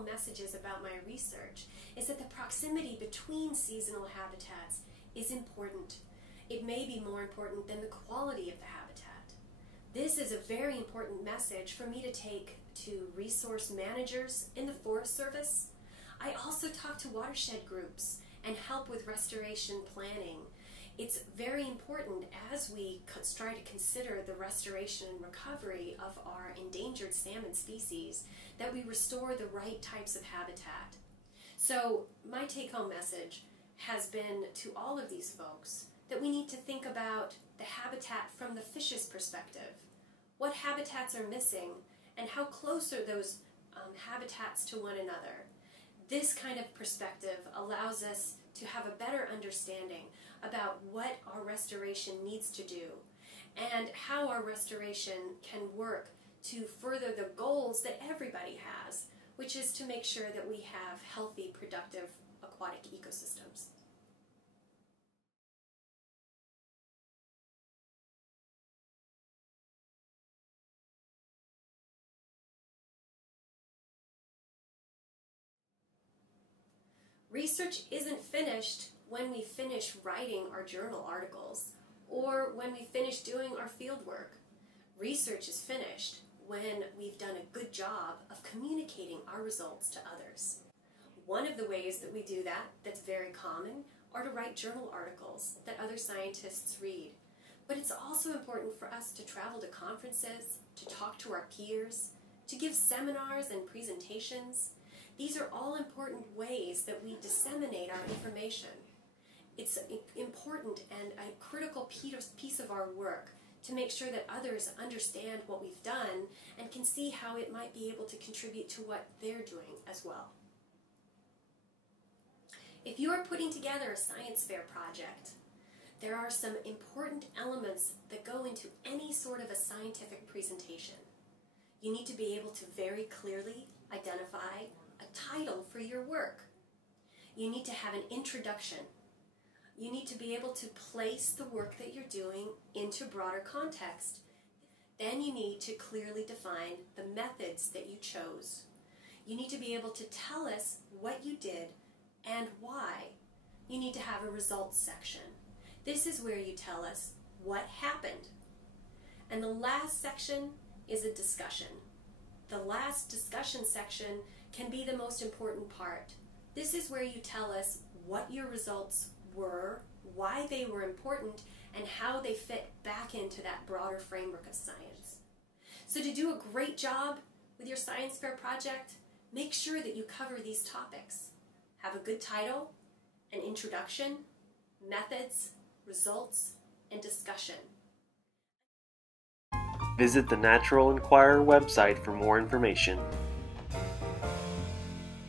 take-home messages about my research is that the proximity between seasonal habitats is important. It may be more important than the quality of the habitat. This is a very important message for me to take to resource managers in the Forest Service. I also talk to watershed groups and help with restoration planning. It's very important as we try to consider the restoration and recovery of our endangered salmon species that we restore the right types of habitat. So my take-home message has been to all of these folks that we need to think about the habitat from the fish's perspective. What habitats are missing and how close are those habitats to one another? This kind of perspective allows us to have a better understanding about what our restoration needs to do and how our restoration can work to further the goals that everybody has, which is to make sure that we have healthy, productive aquatic ecosystems. Research isn't finished when we finish writing our journal articles or when we finish doing our field work. Research is finished when we've done a good job of communicating our results to others. One of the ways that we do that, that's very common, are to write journal articles that other scientists read. But it's also important for us to travel to conferences, to talk to our peers, to give seminars and presentations. These are all important ways that we disseminate our information. It's important and a critical piece of our work to make sure that others understand what we've done and can see how it might be able to contribute to what they're doing as well. If you are putting together a science fair project, there are some important elements that go into any sort of a scientific presentation. You need to be able to very clearly identify a title for your work. You need to have an introduction. You need to be able to place the work that you're doing into broader context. Then you need to clearly define the methods that you chose. You need to be able to tell us what you did and why. You need to have a results section. This is where you tell us what happened. And the last section is a discussion. The last discussion section can be the most important part. This is where you tell us what your results were, why they were important, and how they fit back into that broader framework of science. So to do a great job with your science fair project, make sure that you cover these topics. Have a good title, an introduction, methods, results, and discussion. Visit the Natural Enquirer website for more information.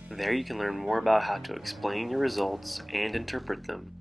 There you can learn more about how to explain your results and interpret them.